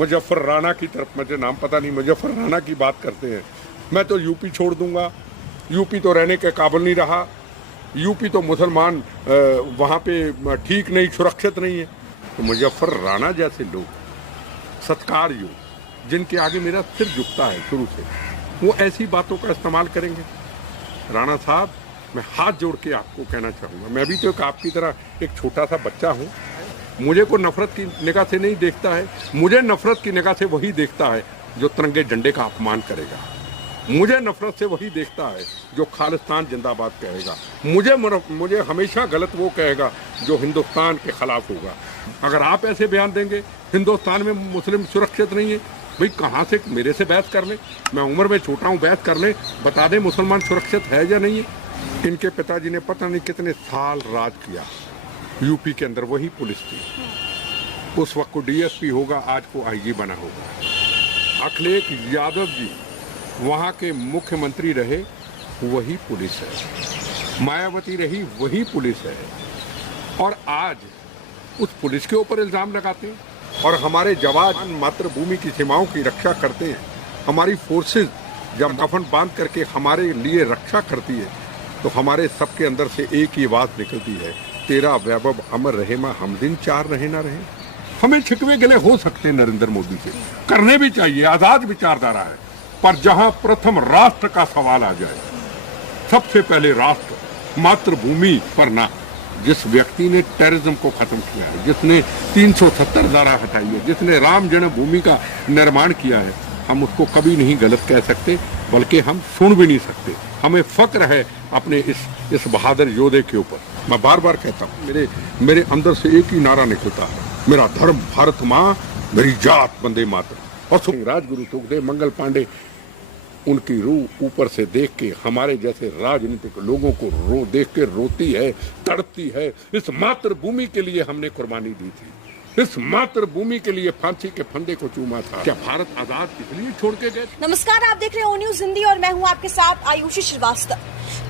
मुजफ्फर राणा की तरफ, मुझे नाम पता नहीं, मुजफ्फर राणा की बात करते हैं। मैं तो यूपी छोड़ दूंगा, यूपी तो रहने के काबिल नहीं रहा, यूपी तो मुसलमान वहाँ पे ठीक नहीं, सुरक्षित नहीं है। तो मुजफ्फर राणा जैसे लोग, सत्कार योग, जिनके आगे मेरा सिर झुकता है शुरू से, वो ऐसी बातों का इस्तेमाल करेंगे। राणा साहब, मैं हाथ जोड़ के आपको कहना चाहूँगा, मैं भी तो आपकी तरह एक छोटा सा बच्चा हूँ। मुझे को नफरत की निगाह से नहीं देखता है, मुझे नफरत की निगाह से वही देखता है जो तिरंगे झंडे का अपमान करेगा। मुझे नफरत से वही देखता है जो खालिस्तान जिंदाबाद कहेगा। मुझे हमेशा गलत वो कहेगा जो हिंदुस्तान के खिलाफ होगा। अगर आप ऐसे बयान देंगे हिंदुस्तान में मुस्लिम सुरक्षित नहीं है, भाई कहाँ से मेरे से बहस कर ले, मैं उम्र में छोटा हूँ, बहस कर ले, बता दें मुसलमान सुरक्षित है या नहीं है। इनके पिताजी ने पता नहीं कितने साल राज किया यूपी के अंदर, वही पुलिस थी। उस वक्त को डीएसपी होगा, आज को आईजी बना होगा। अखिलेश यादव जी वहाँ के मुख्यमंत्री रहे, वही पुलिस है। मायावती रही, वही पुलिस है। और आज उस पुलिस के ऊपर इल्जाम लगाते हैं। और हमारे जवान मातृभूमि की सीमाओं की रक्षा करते हैं। हमारी फोर्सेज जब कफन बांध करके हमारे लिए रक्षा करती है, तो हमारे सबके अंदर से एक ही बात निकलती है, तेरा वैभव अमर रहे, मां हम दिन चार रहे ना रहे। हमें छिकवे गले हो सकते हैं नरेंद्र मोदी से, करने भी चाहिए, आजाद विचारधारा है, पर जहां प्रथम राष्ट्र का सवाल आ जाए, सबसे पहले राष्ट्र, मातृभूमि पर ना। जिस व्यक्ति ने टेररिज्म को खत्म किया है, जिसने 370 धारा हटाई है, जिसने राम जन्मभूमि का निर्माण किया है, हम उसको कभी नहीं गलत कह सकते, बल्कि हम सुन भी नहीं सकते। हमें फक्र है अपने इस बहादुर योद्धे के ऊपर। मैं बार बार कहता हूँ, मेरे अंदर से एक ही नारा निकलता है, मेरा धर्म भारत माँ, मेरी जात वंदे मातरम। और राजगुरु सुखदेव मंगल पांडे, उनकी रूह ऊपर से देख के हमारे जैसे राजनीतिक लोगों को देख के रोती है, तड़पती है। इस मातृभूमि के लिए हमने कुर्बानी दी थी, इस मातृभूमि के लिए फांसी के फंदे को चूमा था। क्या भारत आजाद इसलिए छोड़ के गए? नमस्कार, आप देख रहे हैं ओ न्यूज़ हिंदी और मैं हूं आपके साथ आयुषी श्रीवास्तव।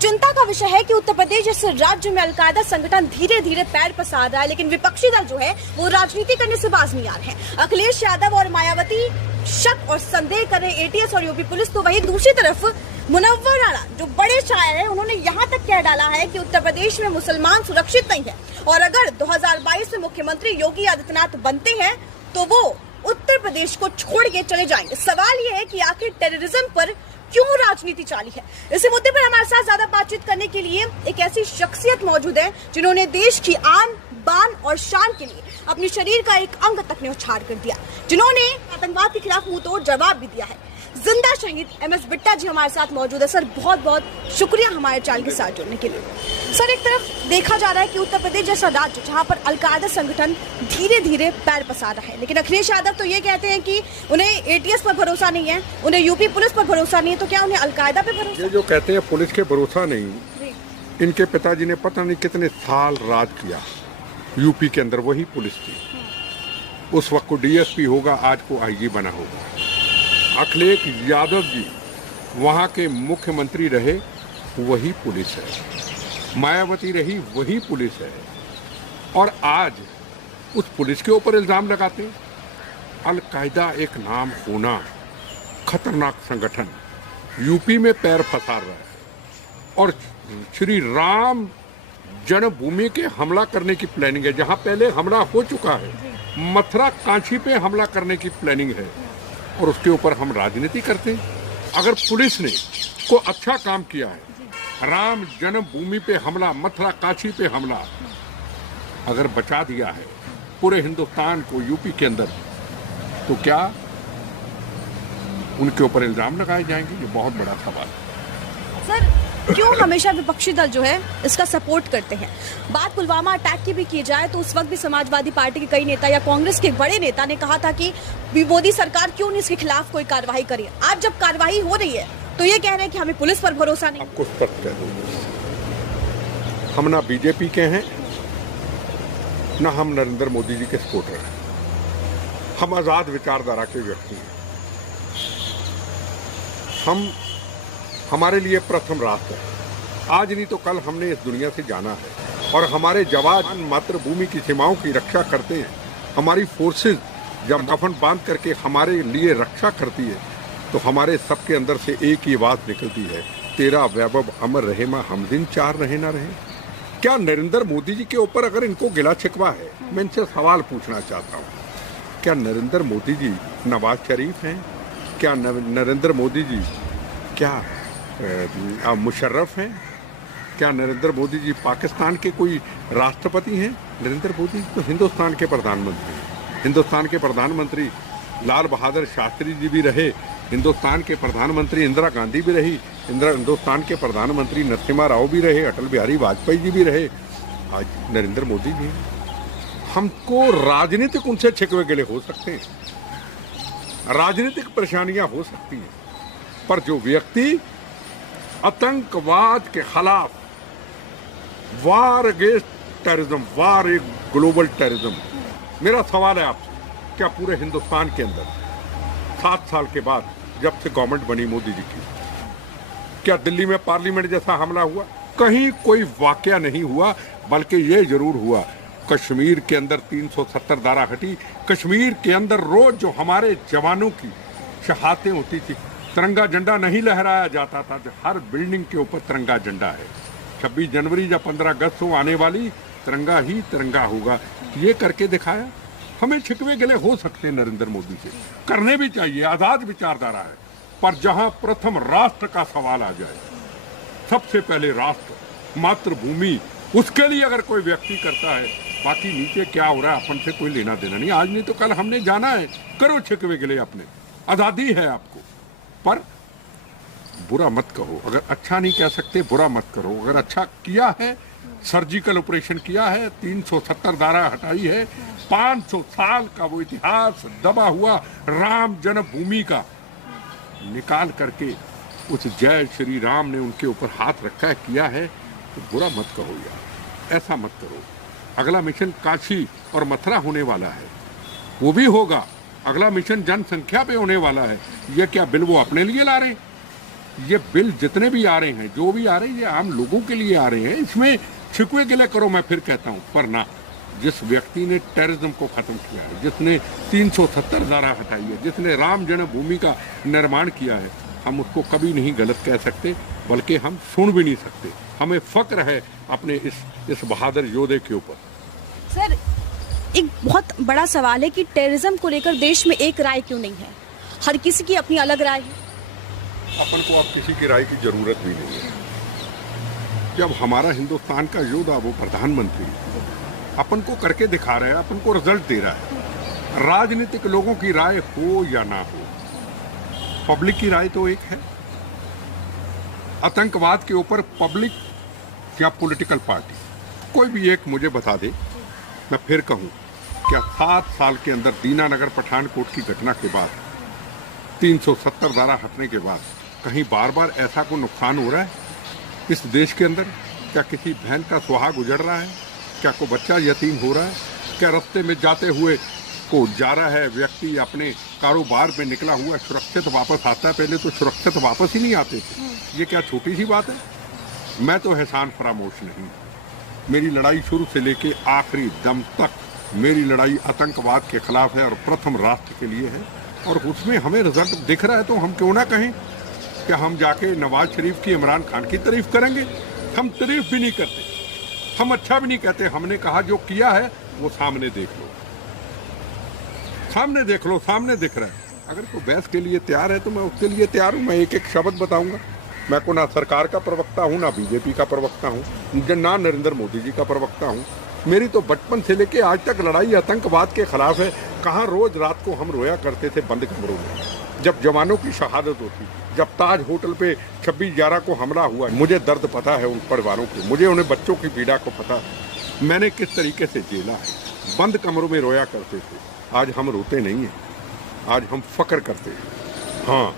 चिंता का विषय है कि उत्तर प्रदेश जैसे राज्य में अलकायदा संगठन धीरे धीरे पैर पसार रहा है, लेकिन विपक्षी दल जो है वो राजनीति करने से बाज नहीं आ रहे हैं। अखिलेश यादव और मायावती शक और संदेह कर रहे एटीएस और यूपी पुलिस, तो वहीं दूसरी तरफ मुनव्वर राणा जो बड़े शायर हैं, उन्होंने यहाँ तक कह डाला है कि उत्तर प्रदेश में मुसलमान सुरक्षित नहीं है, और अगर 2022 में मुख्यमंत्री योगी आदित्यनाथ बनते हैं तो वो उत्तर प्रदेश को छोड़ के चले जाएंगे। सवाल ये है कि आखिर टेररिज्म पर क्यों राजनीति चाली है। इसी मुद्दे पर हमारे साथ ज्यादा बातचीत करने के लिए एक ऐसी शख्सियत मौजूद है जिन्होंने देश की आन बान और शान के लिए अपने शरीर का एक अंग तक न्यौछावर कर दिया, जिन्होंने आतंकवाद के खिलाफ मुंहतोड़ जवाब भी दिया है। जिंदा शहीद MS बिट्टा जी हमारे साथ मौजूद है। सर, बहुत बहुत शुक्रिया हमारे चैनल के साथ जुड़ने के लिए। सर, एक तरफ देखा जा रहा है कि उत्तर प्रदेश जैसा राज्य जहां पर अलकायदा संगठन धीरे धीरे पैर पसार रहा है, लेकिन अखिलेश यादव तो ये कहते हैं कि उन्हें एटीएस पर भरोसा नहीं है, उन्हें यूपी पुलिस पर भरोसा नहीं है, तो क्या उन्हें अलकायदा पे भरोसा? ये जो कहते हैं पुलिस के भरोसा नहीं, इनके पिताजी ने पता नहीं कितने साल राज किया यूपी के अंदर, वही पुलिस थी। उस वक्त को डीएसपी होगा, आज को आईजी बना होगा। अखिलेश यादव जी वहाँ के मुख्यमंत्री रहे, वही पुलिस है। मायावती रही, वही पुलिस है। और आज उस पुलिस के ऊपर इल्जाम लगाते हैं। अलकायदा एक नाम होना, खतरनाक संगठन यूपी में पैर पसार रहा है, और श्री राम जन्मभूमि के हमला करने की प्लानिंग है। जहां पहले हमला हो चुका है, मथुरा कांची पे हमला करने की प्लानिंग है, और उसके ऊपर हम राजनीति करते हैं। अगर पुलिस ने को अच्छा काम किया है, राम जन्मभूमि पे हमला, मथुरा कांची पे हमला अगर बचा दिया है पूरे हिंदुस्तान को, यूपी के अंदर, तो क्या उनके ऊपर इल्जाम लगाए जाएंगे? ये बहुत बड़ा सवाल है। सर, क्यों हमेशा विपक्षी दल जो है इसका सपोर्ट करते हैं? बात पुलवामा अटैक की भी की जाए तो उस वक्त भी समाजवादी पार्टी के कई नेता या कांग्रेस के एक बड़े नेता ने कहा था कि मोदी सरकार क्यों नहीं इसके खिलाफ कोई कार्रवाई करी। आज जब कार्रवाई हो रही है तो ये कह रहे हैं कि हमें पुलिस पर भरोसा नहीं। आपको स्पष्ट कह दूं, हम ना बीजेपी के हैं, ना हम नरेंद्र मोदी जी के सपोर्टर हैं। हम आजाद विचारधारा के व्यक्ति हैं। हमारे लिए प्रथम राष्ट्र है। आज नहीं तो कल हमने इस दुनिया से जाना है, और हमारे जवान मातृभूमि की सीमाओं की रक्षा करते हैं। हमारी फोर्सेज जब कफन बांध करके हमारे लिए रक्षा करती है तो हमारे सबके अंदर से एक ही बात निकलती है, तेरा वैभव अमर रहे मां हम दिन चार रहे ना रहे। क्या नरेंद्र मोदी जी के ऊपर अगर इनको गिला शिकवा है, मैं इनसे सवाल पूछना चाहता हूँ, क्या नरेंद्र मोदी जी नवाज शरीफ हैं? क्या नरेंद्र मोदी जी क्या मुशर्रफ हैं? क्या नरेंद्र मोदी जी पाकिस्तान के कोई राष्ट्रपति हैं? नरेंद्र मोदी तो हिंदुस्तान के प्रधानमंत्री हैं। हिंदुस्तान के प्रधानमंत्री लाल बहादुर शास्त्री जी भी रहे, हिंदुस्तान के प्रधानमंत्री इंदिरा गांधी भी रही, हिंदुस्तान के प्रधानमंत्री नरसिम्हा राव भी रहे, अटल बिहारी वाजपेयी जी भी रहे, आज नरेंद्र मोदी जी। हमको राजनीतिक उनसे छिकवे गिले हो सकते हैं, राजनीतिक परेशानियां हो सकती हैं, पर जो व्यक्ति आतंकवाद के खिलाफ वार अगेंस्ट टेररिज्म, वार एक ग्लोबल टेररिज्म, मेरा सवाल है आपसे, क्या पूरे हिंदुस्तान के अंदर 7 साल के बाद जब से गवर्नमेंट बनी मोदी जी की, क्या दिल्ली में पार्लियामेंट जैसा हमला हुआ? कहीं कोई वाकया नहीं हुआ, बल्कि ये जरूर हुआ कश्मीर के अंदर 370 धारा हटी, कश्मीर के अंदर रोज जो हमारे जवानों की शहादतें होती थी, तिरंगा झंडा नहीं लहराया जाता था, हर बिल्डिंग के ऊपर तिरंगा झंडा है। 26 जनवरी या 15 अगस्त हो आने वाली, तिरंगा ही तिरंगा होगा, ये करके दिखाया। हमें छिकवे गिले हो सकते हैं नरेंद्र मोदी से, करने भी चाहिए, आजाद विचारधारा है, पर जहां प्रथम राष्ट्र का सवाल आ जाए, सबसे पहले राष्ट्र, मातृभूमि, उसके लिए अगर कोई व्यक्ति करता है, बाकी नीचे क्या हो रहा है अपन से कोई लेना देना नहीं। आज नहीं तो कल हमने जाना है, करो छिकवे गिले अपने, आजादी है आपको, पर बुरा मत कहो। अगर अच्छा नहीं कह सकते बुरा मत करो, अगर अच्छा किया है, सर्जिकल ऑपरेशन किया है, 370 धारा हटाई है, 500 साल का वो इतिहास दबा हुआ राम जन्मभूमि का निकाल करके उस जय श्री राम ने उनके ऊपर हाथ रखा है, किया है, तो बुरा मत कहो यार, ऐसा मत करो। अगला मिशन काशी और मथुरा होने वाला है, वो भी होगा। अगला मिशन जनसंख्या पे होने वाला है। ये क्या बिल वो अपने लिए ला रहे हैं? ये बिल जितने भी आ रहे हैं, जो भी आ रहे हैं, ये आम लोगों के लिए आ रहे हैं। इसमें छिकवे गिले करो, मैं फिर कहता हूँ, पर ना, जिस व्यक्ति ने टेररिज्म को खत्म किया है, जिसने 370 धारा हटाई है, जिसने राम जन्मभूमि का निर्माण किया है, हम उसको कभी नहीं गलत कह सकते, बल्कि हम सुन भी नहीं सकते। हमें फक्र है अपने इस बहादुर योद्धे के ऊपर। सर, एक बहुत बड़ा सवाल है कि टेररिज्म को लेकर देश में एक राय क्यों नहीं है? हर किसी की अपनी अलग राय है। अपन को अब किसी की राय की जरूरत भी नहीं है। जब हमारा हिंदुस्तान का योद्धा, वो प्रधानमंत्री अपन को करके दिखा रहा है, अपन को रिजल्ट दे रहा है, राजनीतिक लोगों की राय हो या ना हो, पब्लिक की राय तो एक है। आतंकवाद के ऊपर पब्लिक या पॉलिटिकल पार्टी कोई भी एक मुझे बता दे, मैं फिर कहूं, क्या 7 साल के अंदर दीनानगर पठानकोट की घटना के बाद, 370 धारा हटने के बाद, कहीं बार बार ऐसा कोई नुकसान हो रहा है इस देश के अंदर? क्या किसी बहन का सुहाग उजड़ रहा है? क्या कोई बच्चा यतीम हो रहा है? क्या रास्ते में जाते हुए को जा रहा है व्यक्ति अपने कारोबार में निकला हुआ सुरक्षित वापस आता है? पहले तो सुरक्षित वापस ही नहीं आते थे। ये क्या छोटी सी बात है? मैं तो एहसान फरामोश नहीं। मेरी लड़ाई शुरू से लेके आखिरी दम तक मेरी लड़ाई आतंकवाद के खिलाफ है और प्रथम राष्ट्र के लिए है, और उसमें हमें रिजल्ट दिख रहा है, तो हम क्यों ना कहें? क्या हम जाके नवाज शरीफ की, इमरान खान की तारीफ करेंगे? हम तारीफ भी नहीं करते, हम अच्छा भी नहीं कहते। हमने कहा जो किया है वो सामने देख लो, सामने देख लो, सामने दिख रहा है। अगर कोई बहस के लिए तैयार है तो मैं उसके लिए तैयार हूँ। मैं एक एक शब्द बताऊंगा। मैं को ना सरकार का प्रवक्ता हूँ, ना बीजेपी का प्रवक्ता हूँ, ना नरेंद्र मोदी जी का प्रवक्ता हूँ। मेरी तो बचपन से लेके आज तक लड़ाई आतंकवाद के खिलाफ है। कहाँ रोज रात को हम रोया करते थे बंद कमरों में, जब जवानों की शहादत होती, जब ताज होटल पे 26/11 को हमला हुआ। मुझे दर्द पता है उन परिवारों को, मुझे उन्हें बच्चों की पीड़ा को पता है। मैंने किस तरीके से झेला है। बंद कमरों में रोया करते थे, आज हम रोते नहीं हैं, आज हम फक्र करते हैं। हाँ,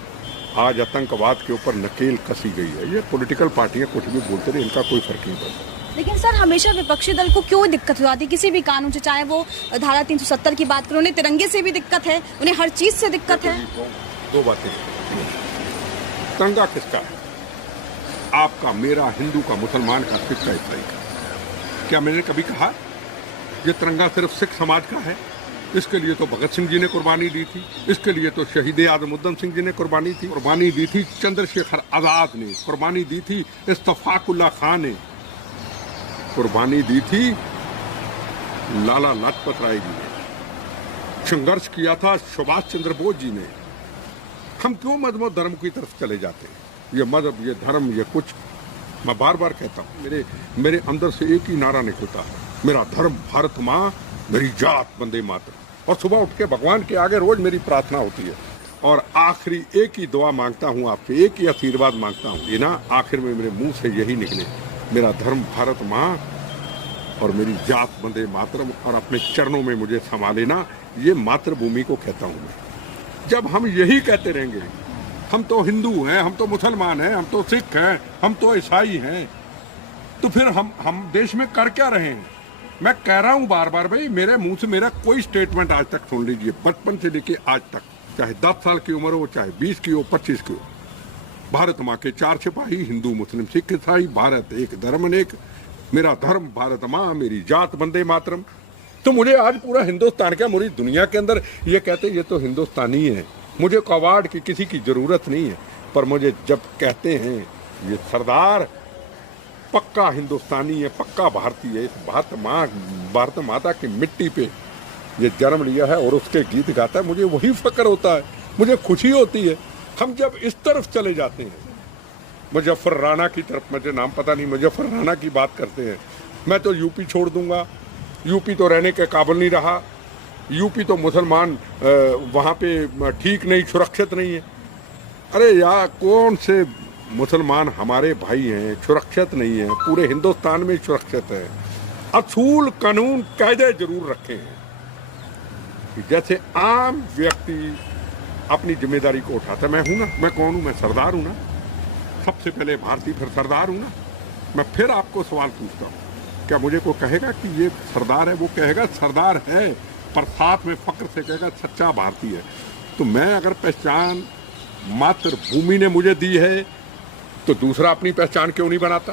आज आतंकवाद के ऊपर नकेल कसी गई है। ये पॉलिटिकल पार्टियां कुछ भी बोलते रहे, इनका कोई फर्क नहीं पड़ता। लेकिन सर, हमेशा विपक्षी दल को क्यों दिक्कत हो जाती है किसी भी कानून से? चाहे वो धारा 370 की बात करो, उन्हें तिरंगे से भी दिक्कत है, उन्हें हर चीज से दिक्कत है। दो बातें, तिरंगा किसका है? आपका, मेरा, हिंदू का, मुसलमान का, सिख का, ईसाई का? क्या मैंने कभी कहा ये तिरंगा सिर्फ सिख समाज का है? इसके लिए तो भगत सिंह जी ने कुर्बानी दी थी, इसके लिए तो शहीद आज़म उद्दम सिंह जी ने कुर्बानी दी थी चंद्रशेखर आज़ाद ने, कुर्बानी दी थी इस्तफाकुल्ला खान ने, कुर्बानी दी थी लाला लाजपत राय जी ने, संघर्ष किया था सुभाष चंद्र बोस जी ने। हम क्यों मजहब और धर्म की तरफ चले जाते हैं? ये मजहब, ये धर्म, ये कुछ, मैं बार बार कहता हूँ, मेरे अंदर से एक ही नारा निकलता है, मेरा धर्म भारत माँ, मेरी जात वंदे मातरम। और सुबह उठ के भगवान के आगे रोज मेरी प्रार्थना होती है और आखिरी एक ही दुआ मांगता हूँ आपसे, एक ही आशीर्वाद मांगता हूँ, ये ना आखिर में मेरे मुंह से यही निकले, मेरा धर्म भारत माँ और मेरी जात वंदे मातरम, और अपने चरणों में मुझे संभाले ना, ये मातृभूमि को कहता हूँ मैं। जब हम यही कहते रहेंगे, हम तो हिंदू हैं, हम तो मुसलमान हैं, हम तो सिख हैं, हम तो ईसाई हैं, तो फिर हम देश में कर क्या रहे हैं? मैं कह रहा हूं बार बार, भाई मेरे मुंह से मेरा कोई स्टेटमेंट आज तक सुन लीजिए, बचपन से लेके आज तक, चाहे 10 साल की उम्र हो, चाहे 20 की हो, 25 की हो, भारत माँ के 4 सिपाही, हिंदू मुस्लिम सिख ईसाई, भारत एक धर्म अनेक, मेरा धर्म भारत माँ, मेरी जात वंदे मातरम। तो मुझे आज पूरा हिंदुस्तान क्या, पूरी दुनिया के अंदर ये कहते ये तो हिंदुस्तानी है, मुझे अवार्ड की किसी की जरूरत नहीं है, पर मुझे जब कहते हैं ये सरदार पक्का हिंदुस्तानी है, पक्का भारतीय है, इस भारत माता की मिट्टी पे ये जन्म लिया है और उसके गीत गाता है, मुझे वही फक्र होता है, मुझे खुशी होती है। हम जब इस तरफ चले जाते हैं, मुजफ्फर राणा की तरफ, मुझे नाम पता नहीं, मुजफ्फर राणा की बात करते हैं, मैं तो यूपी छोड़ दूंगा, यूपी तो रहने के काबिल नहीं रहा, यूपी तो मुसलमान वहाँ पे ठीक नहीं, सुरक्षित नहीं है। अरे यार, कौन से मुसलमान हमारे भाई हैं सुरक्षित नहीं है? पूरे हिंदुस्तान में सुरक्षित है। असूल कानून कायदे जरूर रखे हैं, जैसे आम व्यक्ति अपनी जिम्मेदारी को उठाता है। मैं हूं ना, मैं कौन हूं? मैं सरदार हूं ना, सबसे पहले भारतीय फिर सरदार हूं ना। मैं फिर आपको सवाल पूछता हूं, क्या मुझे को कहेगा कि ये सरदार है? वो कहेगा सरदार है, पर साथ में फक्र से कहेगा सच्चा भारतीय है। तो मैं अगर पहचान मातृभूमि ने मुझे दी है, तो दूसरा अपनी पहचान क्यों नहीं बनाता?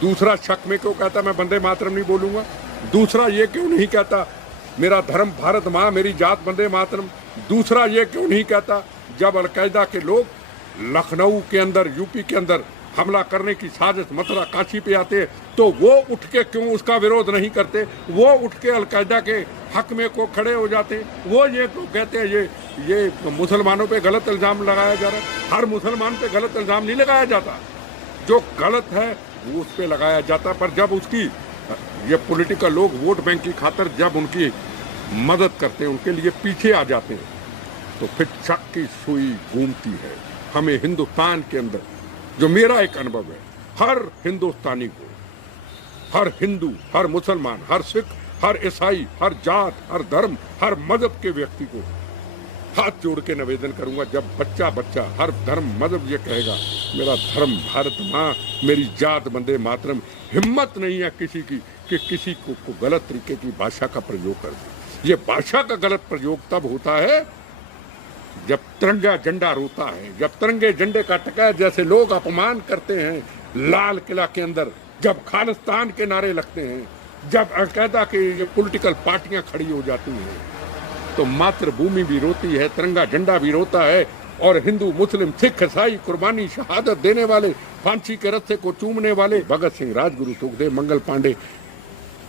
दूसरा शक में क्यों कहता मैं वंदे मातरम नहीं बोलूंगा? दूसरा ये क्यों नहीं कहता मेरा धर्म भारत माँ, मेरी जात वंदे मातरम? दूसरा ये क्यों नहीं कहता जब अलकायदा के लोग लखनऊ के अंदर, यूपी के अंदर हमला करने की साजिश मथुरा काशी पे आते, तो वो उठ के क्यों उसका विरोध नहीं करते? वो उठ के अलकायदा के हक में को खड़े हो जाते? वो ये क्यों कहते हैं ये मुसलमानों पे गलत इल्जाम लगाया जा रहा है? हर मुसलमान पे गलत इल्जाम नहीं लगाया जाता, जो गलत है वो उस पे लगाया जाता। पर जब उसकी ये पॉलिटिकल लोग वोट बैंक की खातर जब उनकी मदद करते हैं, उनके लिए पीछे आ जाते हैं, तो फिर शक की सुई घूमती है। हमें हिंदुस्तान के अंदर, जो मेरा एक अनुभव है, हर हिंदुस्तानी को, हर हिंदू, हर मुसलमान, हर सिख, हर ईसाई, हर जात, हर धर्म, हर मजहब के व्यक्ति को हाथ जोड़ के निवेदन करूंगा, जब बच्चा हर धर्म मजहब ये कहेगा मेरा धर्म भारत माँ, मेरी जात वंदे मातरम, हिम्मत नहीं है किसी की कि किसी को गलत तरीके की भाषा का प्रयोग कर दे। ये भाषा का गलत प्रयोग तब होता है जब तिरंगा झंडा रोता है, जब तिरंगे झंडे का टका जैसे लोग अपमान करते हैं लाल किला के अंदर, जब खालिस्तान के नारे लगते हैं, जब अलकायदा की पॉलिटिकल पार्टियां खड़ी हो जाती हैं, तो मातृभूमि भी रोती है, तिरंगा झंडा भी रोता है, और हिंदू मुस्लिम सिख ईसाई कुर्बानी शहादत देने वाले, फांसी के रस्से को चूमने वाले, भगत सिंह, राजगुरु, सुखदेव, मंगल पांडे,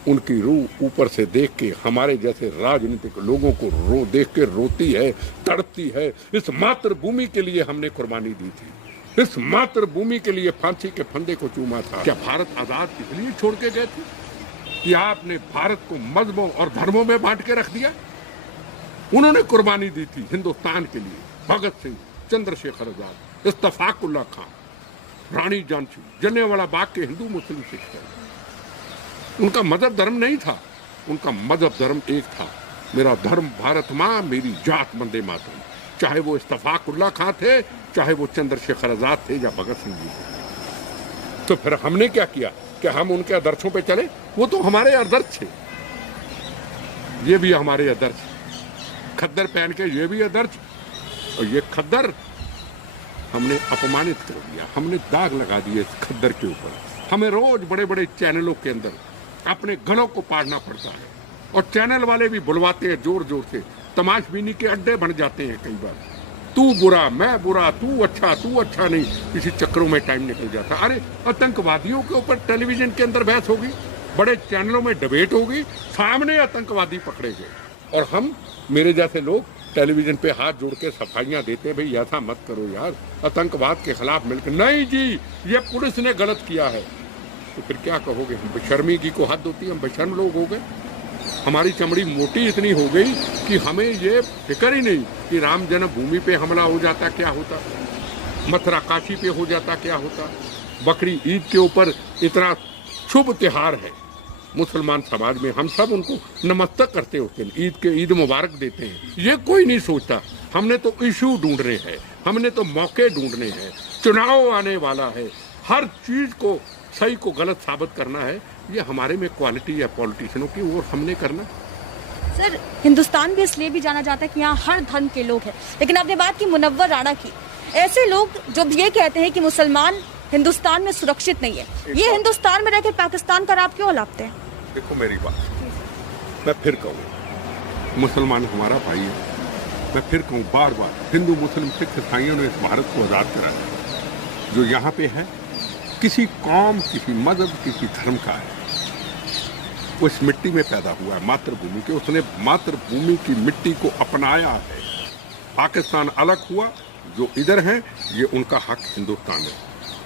उनकी रूह ऊपर से देख के हमारे जैसे राजनीतिक लोगों को देख के रोती है, तड़पती है। इस मातृभूमि के लिए हमने कुर्बानी दी थी, इस मातृभूमि के लिए फांसी के फंदे को चूमा था। क्या भारत आजाद इसलिए छोड़ के गए थे कि आपने भारत को मजहबों और धर्मों में बांट के रख दिया? उन्होंने कुर्बानी दी थी हिंदुस्तान के लिए। भगत सिंह, चंद्रशेखर आजाद, इस्तफाकुल्ला खान, रानी झांसी, जलियांवाला बाग के हिंदू मुस्लिम सिख थे। उनका मजहब धर्म नहीं था, उनका मजहब धर्म एक था, मेरा धर्म भारत माँ, मेरी जात वंदे मातरम। चाहे वो इस्तफाकुल्ला खान थे, चाहे वो चंद्रशेखर आजाद थे या भगत सिंह जी थे। तो फिर हमने क्या किया कि हम उनके आदर्शों पे चले? वो तो हमारे आदर्श थे, ये भी हमारे आदर्श, खद्दर पहन के ये भी आदर्श, और ये खद्दर हमने अपमानित कर दिया, हमने दाग लगा दिए इस खद्दर के ऊपर। हमें रोज बड़े बड़े चैनलों के अंदर अपने गलों को पाड़ना पड़ता है, और चैनल वाले भी बुलवाते हैं जोर जोर से, तमाशबीनी के अड्डे बन जाते हैं कई बार। तू बुरा, मैं बुरा, तू अच्छा नहीं, इसी चक्रों में टाइम निकल जाता। अरे आतंकवादियों के ऊपर टेलीविजन के अंदर बहस होगी, बड़े चैनलों में डिबेट होगी, सामने आतंकवादी पकड़े गए और हम मेरे जैसे लोग टेलीविजन पे हाथ जोड़ के सफाइयां देते हैं, भाई ऐसा मत करो यार, आतंकवाद के खिलाफ मिलकर। नहीं जी, ये पुलिस ने गलत किया है, तो फिर क्या कहोगे? हम बेशर्मी की को हद होती है, हम बेशर्म लोग हो गए। हमारी चमड़ी मोटी इतनी हो गई कि हमें ये फिक्र ही नहीं कि राम जन्मभूमि पे हमला हो जाता क्या होता, मथुरा काशी पे हो जाता क्या होता। बकरी ईद के ऊपर इतना शुभ त्योहार है मुसलमान समाज में, हम सब उनको नमस्ते करते होते हैं, ईद मुबारक देते हैं, ये कोई नहीं सोचता। हमने तो इशू ढूंढने हैं, हमने तो मौके ढूंढने हैं, चुनाव आने वाला है, हर चीज को सही को गलत साबित करना है। ये हमारे में क्वालिटी है पॉलिटिशियनों की, और हमने करना। सर, हिंदुस्तान भी इसलिए भी जाना जाता है कि यहाँ हर धर्म के लोग हैं, लेकिन आपने बात की मुनव्वर राणा की, ऐसे लोग जो ये कहते हैं कि मुसलमान हिंदुस्तान में सुरक्षित नहीं है, ये हिंदुस्तान में रहकर पाकिस्तान का राब क्यों लापते हैं? देखो मेरी बात, मैं फिर कहूँ, मुसलमान हमारा भाई है। मैं फिर कहूँ बार बार, हिंदू मुस्लिम सिख ईसाइयों ने इस भारत को आज़ाद कराया। जो यहाँ पे है किसी कौम, किसी मजहब, किसी धर्म का है, वो इस मिट्टी में पैदा हुआ है, मातृभूमि के, उसने मातृभूमि की मिट्टी को अपनाया है। पाकिस्तान अलग हुआ, जो इधर है ये उनका हक हिंदुस्तान है,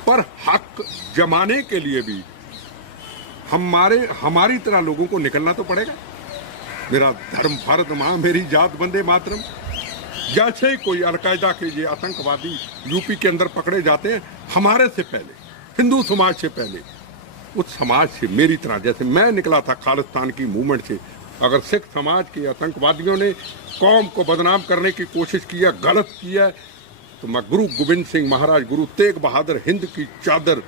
पर हक जमाने के लिए भी हमारी तरह लोगों को निकलना तो पड़ेगा। मेरा धर्म भारत माँ, मेरी जात वंदे मातरम। जैसे ही कोई अलकायदा के ये आतंकवादी यूपी के अंदर पकड़े जाते हैं, हमारे से पहले, हिंदू समाज से पहले, उस समाज से मेरी तरह, जैसे मैं निकला था खालिस्तान की मूवमेंट से, अगर सिख समाज के आतंकवादियों ने कौम को बदनाम करने की कोशिश की है, गलत किया है, तो मैं गुरु गोविंद सिंह महाराज, गुरु तेग बहादुर, हिंद की चादर,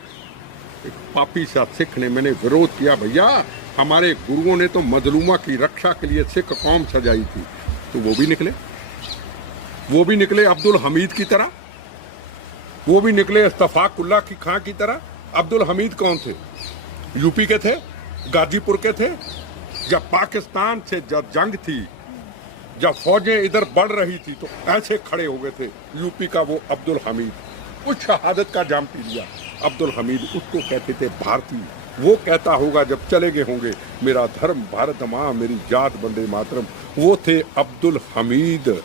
एक पापी सा सिख ने मैंने विरोध किया। भैया, हमारे गुरुओं ने तो मजलूमा की रक्षा के लिए सिख कौम सजाई थी, तो वो भी निकले अब्दुल हमीद की तरह, वो भी निकले इस्तफाकुल्ला की खां की तरह। अब्दुल हमीद कौन थे? यूपी के थे, गाजीपुर के थे। जब पाकिस्तान से जब जंग थी, जब फौजें इधर बढ़ रही थी, तो ऐसे खड़े हो गए थे यूपी का वो अब्दुल हमीद, उस शहादत का जाम पी लिया। अब्दुल हमीद, उसको कहते थे भारतीय। वो कहता होगा जब चले गए होंगे, मेरा धर्म भारत माँ, मेरी जात वंदे मातरम। वो थे अब्दुल हमीद,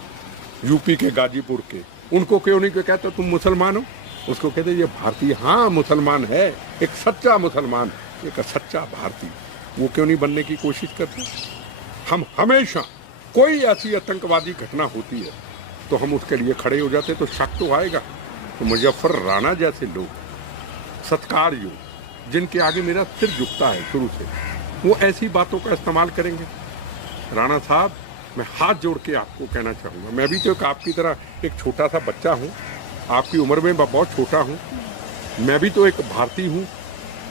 यूपी के गाजीपुर के। उनको क्यों नहीं कहते तुम मुसलमान हो? उसको कहते ये भारतीय। हाँ, मुसलमान है, एक सच्चा मुसलमान, एक सच्चा भारतीय। वो क्यों नहीं बनने की कोशिश करते? हम हमेशा कोई ऐसी आतंकवादी घटना होती है तो हम उसके लिए खड़े हो जाते, तो शक तो आएगा। तो मुजफ्फर राणा जैसे लोग, सत्कार योग, जिनके आगे मेरा सिर झुकता है शुरू से, वो ऐसी बातों का इस्तेमाल करेंगे। राणा साहब, मैं हाथ जोड़ के आपको कहना चाहूँगा, मैं भी तो आपकी तरह एक छोटा सा बच्चा हूँ, आपकी उम्र में मैं बहुत छोटा हूँ, मैं भी तो एक भारतीय हूँ।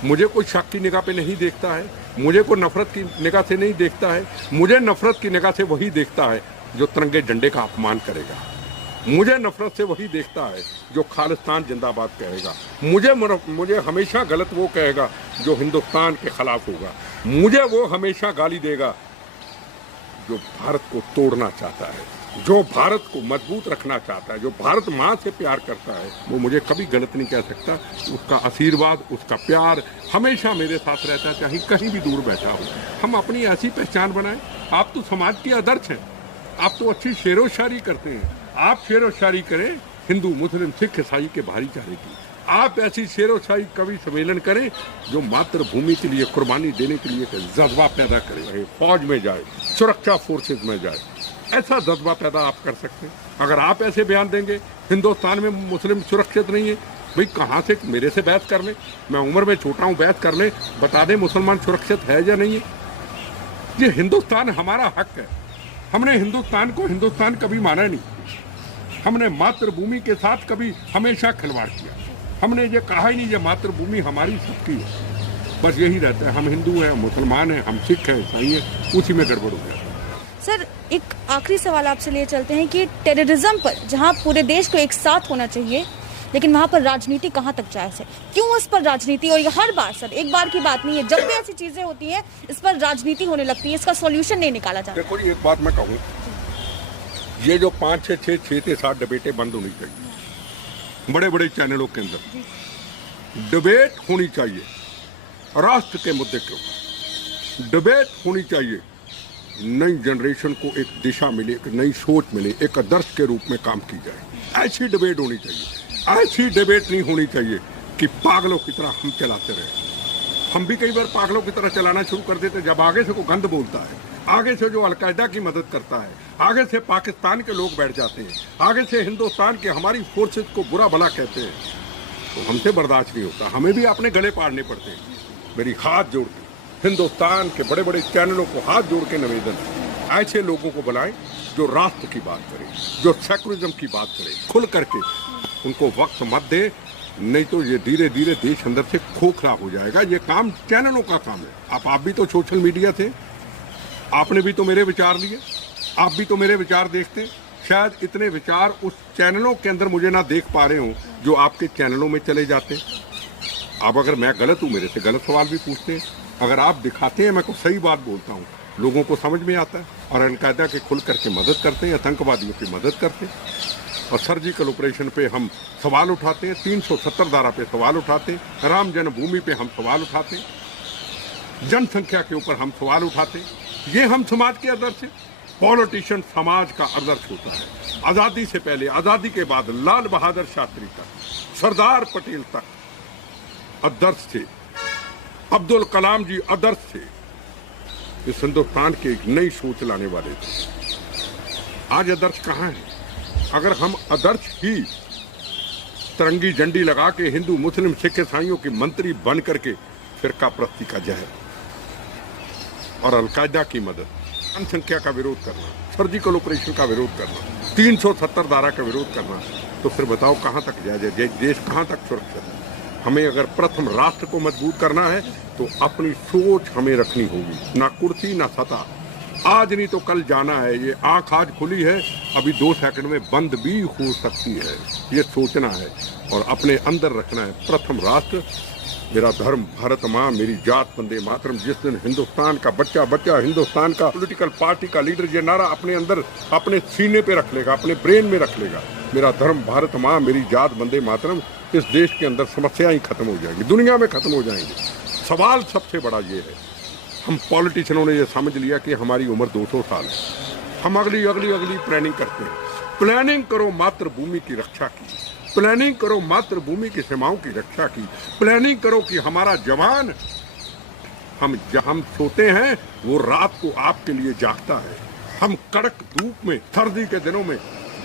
मुझे कोई शक की निगाह पे नहीं देखता है, मुझे कोई नफरत की निगाह से नहीं देखता है। मुझे नफरत की निगाह से वही देखता है जो तिरंगे झंडे का अपमान करेगा। मुझे नफरत से वही देखता है जो खालिस्तान जिंदाबाद कहेगा। मुझे हमेशा गलत वो कहेगा जो हिंदुस्तान के खिलाफ होगा। मुझे वो हमेशा गाली देगा जो भारत को तोड़ना चाहता है, जो भारत को मजबूत रखना चाहता है, जो भारत माँ से प्यार करता है। वो मुझे कभी गलत नहीं कह सकता। उसका आशीर्वाद, उसका प्यार हमेशा मेरे साथ रहता है, चाहे कहीं भी दूर बैठा हो। हम अपनी ऐसी पहचान बनाएं। आप तो समाज के आदर्श हैं, आप तो अच्छी शेरो शायरी करते हैं। आप शेरो शायरी करें हिंदू मुस्लिम सिख ईसाई के भाईचारे की। आप ऐसी शेरो शायरी कवि सम्मेलन करें जो मातृभूमि के लिए कुर्बानी देने के लिए जज्बा पैदा करे, फौज में जाए, सुरक्षा फोर्सेज में जाए, ऐसा जज्बा पैदा आप कर सकते हैं। अगर आप ऐसे बयान देंगे हिंदुस्तान में मुस्लिम सुरक्षित नहीं है, भाई कहाँ से मेरे से बहस कर ले, मैं उम्र में छोटा हूँ, बहस कर ले, बता दें मुसलमान सुरक्षित है या नहीं है। ये हिंदुस्तान हमारा हक है। हमने हिंदुस्तान को हिंदुस्तान कभी माना नहीं। हमने मातृभूमि के साथ कभी हमेशा खिलवाड़ किया। हमने ये कहा ही नहीं ये मातृभूमि हमारी सबकी है। बस यही रहता है, हम हिंदू हैं, हम मुसलमान हैं, हम सिख हैं, ईसाई हैं, उसी में गड़बड़ हो गया। सर, एक आखिरी सवाल आपसे लिए चलते हैं कि टेररिज्म पर जहां पूरे देश को एक साथ होना चाहिए, लेकिन वहाँ पर राजनीति कहाँ तक जायज़ है? क्यों इस पर राजनीति? और ये हर बार सर, एक बार की बात नहीं है, जब भी ऐसी चीज़ें होती हैं इस पर राजनीति होने लगती है, इसका सॉल्यूशन नहीं निकाला जाता। देखो जी, एक बात मैं कहूँ, ये जो 5 से 6 से 7 डिबेटें बंद होनी चाहिए बड़े बड़े चैनलों के अंदर। डिबेट होनी चाहिए राष्ट्र के मुद्दे के ऊपर, डिबेट होनी चाहिए, नई जनरेशन को एक दिशा मिले, एक नई सोच मिले, एक आदर्श के रूप में काम की जाए। ऐसी डिबेट होनी चाहिए। ऐसी डिबेट नहीं होनी चाहिए कि पागलों की तरह हम चलाते रहे। हम भी कई बार पागलों की तरह चलाना शुरू कर देते जब आगे से कोई गंद बोलता है, आगे से जो अलकायदा की मदद करता है, आगे से पाकिस्तान के लोग बैठ जाते हैं, आगे से हिंदुस्तान के हमारी फोर्सेस को बुरा भला कहते हैं, तो हमसे बर्दाश्त नहीं होता। हमें भी अपने गले पाड़ने पड़ते हैं। मेरी हाथ जोड़ के हिंदुस्तान के बड़े बड़े चैनलों को हाथ जोड़ के निवेदन है, ऐसे लोगों को बुलाएं जो राष्ट्र की बात करें, जो सेकुलरिज्म की बात करें, खुल करके। उनको वक्त मत दे, नहीं तो ये धीरे धीरे देश अंदर से खोखला हो जाएगा। ये काम चैनलों का काम है। आप भी तो सोशल मीडिया थे, आपने भी तो मेरे विचार लिए, आप भी तो मेरे विचार देखते। शायद इतने विचार उस चैनलों के अंदर मुझे ना देख पा रहे हो जो आपके चैनलों में चले जाते। अब अगर मैं गलत हूँ, मेरे से गलत सवाल भी पूछते हैं। अगर आप दिखाते हैं मैं को सही बात बोलता हूँ, लोगों को समझ में आता है और अलकायदा के खुल करके मदद करते हैं, आतंकवादियों की मदद करते हैं। और सर्जिकल ऑपरेशन पे हम सवाल उठाते हैं, 370 धारा पे सवाल उठाते हैं, राम जन्मभूमि पे हम सवाल उठाते हैं, जनसंख्या के ऊपर हम सवाल उठाते हैं। ये हम समाज के आदर्श हैं। पॉलिटिशियन समाज का आदर्श होता है। आज़ादी से पहले, आज़ादी के बाद लाल बहादुर शास्त्री तक, सरदार पटेल तक आदर्श थे। अब्दुल कलाम जी आदर्श थे। इस हिंदुस्तान के एक नई सोच लाने वाले थे। आज आदर्श कहाँ है? अगर हम आदर्श ही तिरंगी झंडी लगा के हिंदू मुस्लिम सिख ईसाइयों के मंत्री बन करके फिरका प्रस्ती का जहर और अलकायदा की मदद, जनसंख्या का विरोध करना, सर्जिकल ऑपरेशन का विरोध करना, 370 धारा का विरोध करना, तो फिर बताओ कहाँ तक जाए? देश कहाँ तक सुरक्षित है? हमें अगर प्रथम राष्ट्र को मजबूत करना है तो अपनी सोच हमें रखनी होगी, ना कुर्सी ना सत्ता। आज नहीं तो कल जाना है। ये आंख आज खुली है, अभी 2 सेकंड में बंद भी हो सकती है। ये सोचना है और अपने अंदर रखना है प्रथम राष्ट्र, मेरा धर्म, भारत माँ, मेरी जात, वंदे मातरम। जिस दिन हिंदुस्तान का बच्चा हिंदुस्तान का पॉलिटिकल पार्टी का लीडर ये नारा अपने अंदर, अपने सीने पे रख लेगा, अपने ब्रेन में रख लेगा, मेरा धर्म, भारत माँ, मेरी जात, वंदे मातरम, इस देश के अंदर समस्याएं खत्म हो जाएंगी, दुनिया में खत्म हो जाएंगी। सवाल सबसे बड़ा ये है, हम पॉलिटिशियनों ने ये समझ लिया कि हमारी उम्र 200 साल है, हम अगली प्लानिंग करते हैं। प्लानिंग करो मातृभूमि की रक्षा की, प्लानिंग करो मातृभूमि की सीमाओं की रक्षा की, प्लानिंग करो कि हमारा जवान, हम जहाँ सोते हैं वो रात को आपके लिए जागता है। हम कड़क धूप में, सर्दी के दिनों में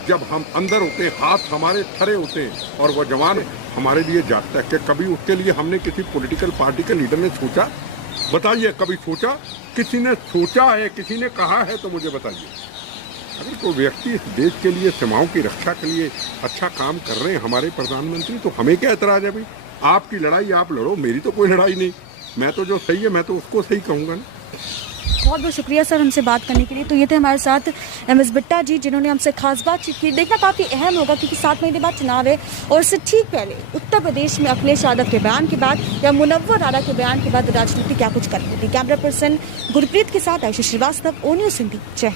जब हम अंदर होते हैं, हाथ हमारे ठरे होते हैं और वो जवान हमारे लिए जागता है। क्या कभी उसके लिए हमने किसी पॉलिटिकल पार्टी के लीडर ने सोचा? बताइए, कभी सोचा? किसी ने सोचा है, किसी ने कहा है तो मुझे बताइए। अगर कोई व्यक्ति इस देश के लिए, सीमाओं की रक्षा के लिए अच्छा काम कर रहे हैं हमारे प्रधानमंत्री, तो हमें क्या एतराज है भाई? आपकी लड़ाई आप लड़ो, मेरी तो कोई लड़ाई नहीं। मैं तो जो सही है मैं तो उसको सही कहूँगा ना। बहुत बहुत शुक्रिया सर हमसे बात करने के लिए। तो ये थे हमारे साथ MS बिट्टा जी, जिन्होंने हमसे खास बातचीत की। देखना काफ़ी अहम होगा क्योंकि 7 महीने बाद चुनाव है और इससे ठीक पहले उत्तर प्रदेश में अखिलेश यादव के बयान के बाद या मुनव्वर आरा के बयान के बाद राजनीति क्या कुछ करती थी। कैमरा पर्सन गुरप्रीत के साथ आयुषी श्रीवास्तव, O News हिंदी। जय।